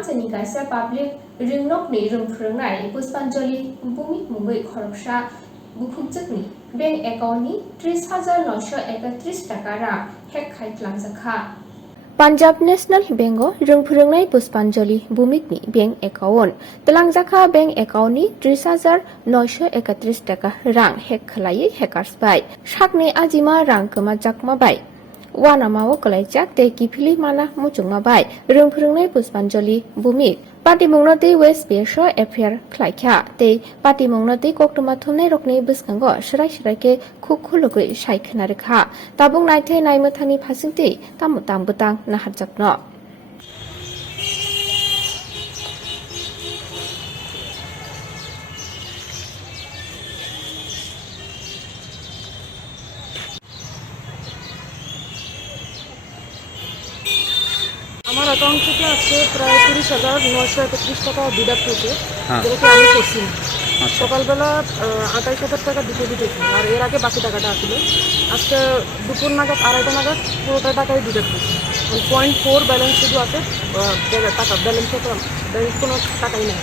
Amsani Gaisa Public Ringnok Ni Ring Phrungnai Puspanjali Bumi Mumbai Khoroksa Bukhukjakni Bank account ni 30,931 টাকা রা হেক খাইতলামজাখা Punjab National Bank Rungphurungnai Puspanjali Bumikni Bank account Telangjakha Bank account ni 30,931 টাকা rang hack khalai hackers bai sakni ajima rang koma jakma bai Wanamao kalaijak te kipili mana muchungma bai Rungphurungnai Puspanjali Bumik Party Mongnati West Besho Affair Klaikha te Party Mongnati Koktuma Thumne Rokni Biskango Shrai ke Kukhulugui Shaikhna Rekha Tabung Naithe Naimuthani Phasingti Tamutang Butang Naharjakno আমার account থেকে আজকে প্রায় 30,931 টাকা deduct হয়েছে যেটাকে আমি করছি না সকালবেলা 28,000 টাকা ডিপোজিট হয়েছে আর এর আগে বাকি টাকাটা আসলে আজকে দুপুর নাগাদ 2:30 নাগাদ পুরোটা টাকাই ডিডাক্ট হয়েছে 0.4 ব্যালেন্স শুধু আছে টাকা ব্যালেন্স কোনো টাকাই নেই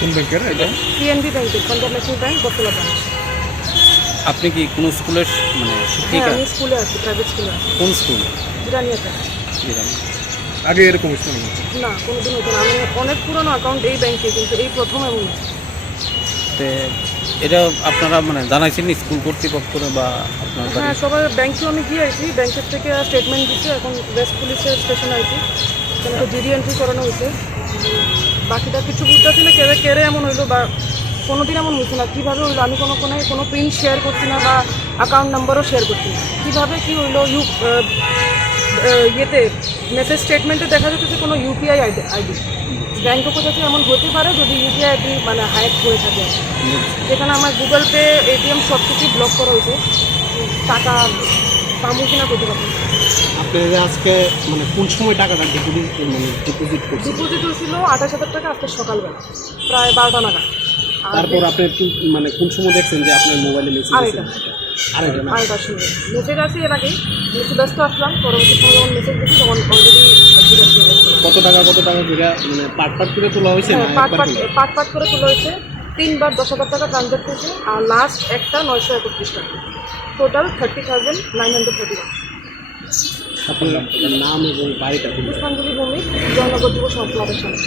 কোন ব্যাংকের এটা পিএনবি ব্যাংকের পাঞ্জাব ন্যাশনাল ব্যাংক বটতলা ব্রাঞ্চ আপনি কি কোন স্কুলের মানে শিক্ষিকা আমি স্কুলে আছি প্রাইভেট স্কুলে কোন স্কুল জিরানিয়াতে আগে এরকম ছিল না কোনোদিন হতো না আমি অনেক পুরনো অ্যাকাউন্ট এই ব্যাংকে কিন্তু এই প্রথম এমন তে এটা আপনারা মানে জানাইছেন স্কুল কর্তৃপক্ষরে বা আপনার হ্যাঁ সবাই ব্যাংকে আমি গিয়ে আইছি ব্যাংকের থেকে স্টেটমেন্ট দিচ্ছে এখন ওয়েস্ট পুলিশের স্টেশন আইছি এখানে তো জিডি এন্ট্রি করানো হয়েছে বাকিটা কিছু বুঝতেছি না কেড়ে এমন হইলো বা কোনোদিন এমন হয়েছে না কীভাবে হইলো আমি কোনো প্রিন্ট শেয়ার করছি না বা অ্যাকাউন্ট নাম্বারও শেয়ার করছি না কীভাবে কী হইলো ইয়েতে মেসেজ স্টেটমেন্টে দেখা যাচ্ছে কোনো ইউপিআই আইডি ব্যাংকও কোথাও এমন হতে পারে যদি ইউপিআই আইডি মানে হ্যাক হয়ে থাকে যেখানে আমার গুগল পে এটিএম সব কিছুই ব্লক করা হয়েছে টাকা পাবো কিনা করতে পারবো আপনারা আজকে মানে কোন সময় টাকাটা ডিপোজিট করছেন ডিপোজিট হয়েছিল 28,000 টাকা আজকে সকালবেলা প্রায় 12টা নাগাদ তারপর আপনি একটু মানে কোন সময় দেখছেন যে আপনার মোবাইলে মেসেজ আরেকটা শুনবে মেসেজ আছে এর আগেই একটু ব্যস্ত আসলাম পরবর্তী সময় যখন মেসেজ দেখি তখন অলরেডি কত টাকা করে মানে পাট করে তোলা হয়েছে পাট করে তোলা হয়েছে 3 বার 10,000 টাকা ট্রানজ্যাক্ট হয়েছে আর লাস্ট একটা 931 টাকা টোটাল 30,931 আপনার নাম এবং বাড়িটা পুষ্পাঞ্জলি ভূমি জয়নগর যুব সংক্লাবের সামনে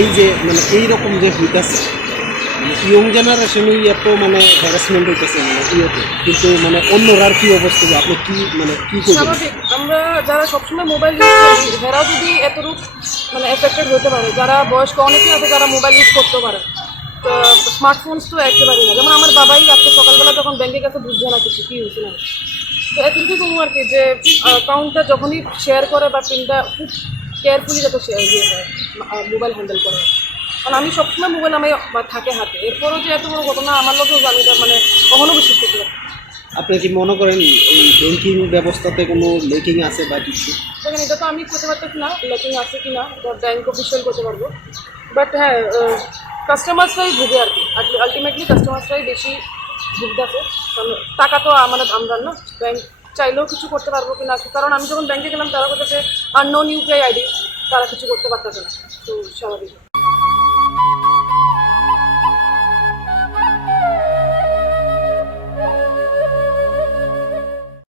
এই যে মানে এইরকম যে হইতেছে ইয়ং জেনারেশনই এত মানে হ্যারাসমেন্ট হইতেছে মানে ইয়েতে কিন্তু মানে অন্যরা আর কি অবস্থা আপনি কি মানে কি করবেন স্বাভাবিক আমরা যারা সবসময় মোবাইল ইউজ করি হেরাও যদি এতটুকু মানে এফেক্টেড হতে পারে যারা বয়স্ক অনেকেই আছে যারা মোবাইল ইউজ করতে পারে তো স্মার্টফোনস তো একেবারেই না যেমন আমার বাবাই আজকে সকালবেলা যখন ব্যাংকে গেছে বুঝছে না কিছু কী হয়েছে না তো এতটুকু কমু আর কি যে অ্যাকাউন্টটা যখনই শেয়ার করে বা পিনটা খুব কেয়ারফুলি যাতে ইয়ে হয় মোবাইল হ্যান্ডেল করে কারণ আমি সবসময় মোবাইল আমি থাকে হাতে এরপরও যে এত বড় ঘটনা আমার লোকেও জানি মানে কখনো বিশ্বাস করতে পারি আপনি কি মনে করেন এই ব্যাংকিং ব্যবস্থাতে কোনো লেকিং আছে বা কিছু দেখেন এটা তো আমি করতে পারতেছি না লেকিং আছে কি না ব্যাংক অফিসিয়াল করতে পারবো বাট হ্যাঁ কাস্টমার্সরাই ভুগে আর কি আলটিমেটলি কাস্টমার্সরাই বেশি ভুগতেছে কারণ টাকা তো আমাদের আমরা না ব্যাংক চাইলেও কিছু করতে পারবো কি না কারণ আমি যখন ব্যাংকে গেলাম তারা বলতেছে আননোন ইউপিআই আইডি তারা কিছু করতে পারতেছে না তো স্বাভাবিক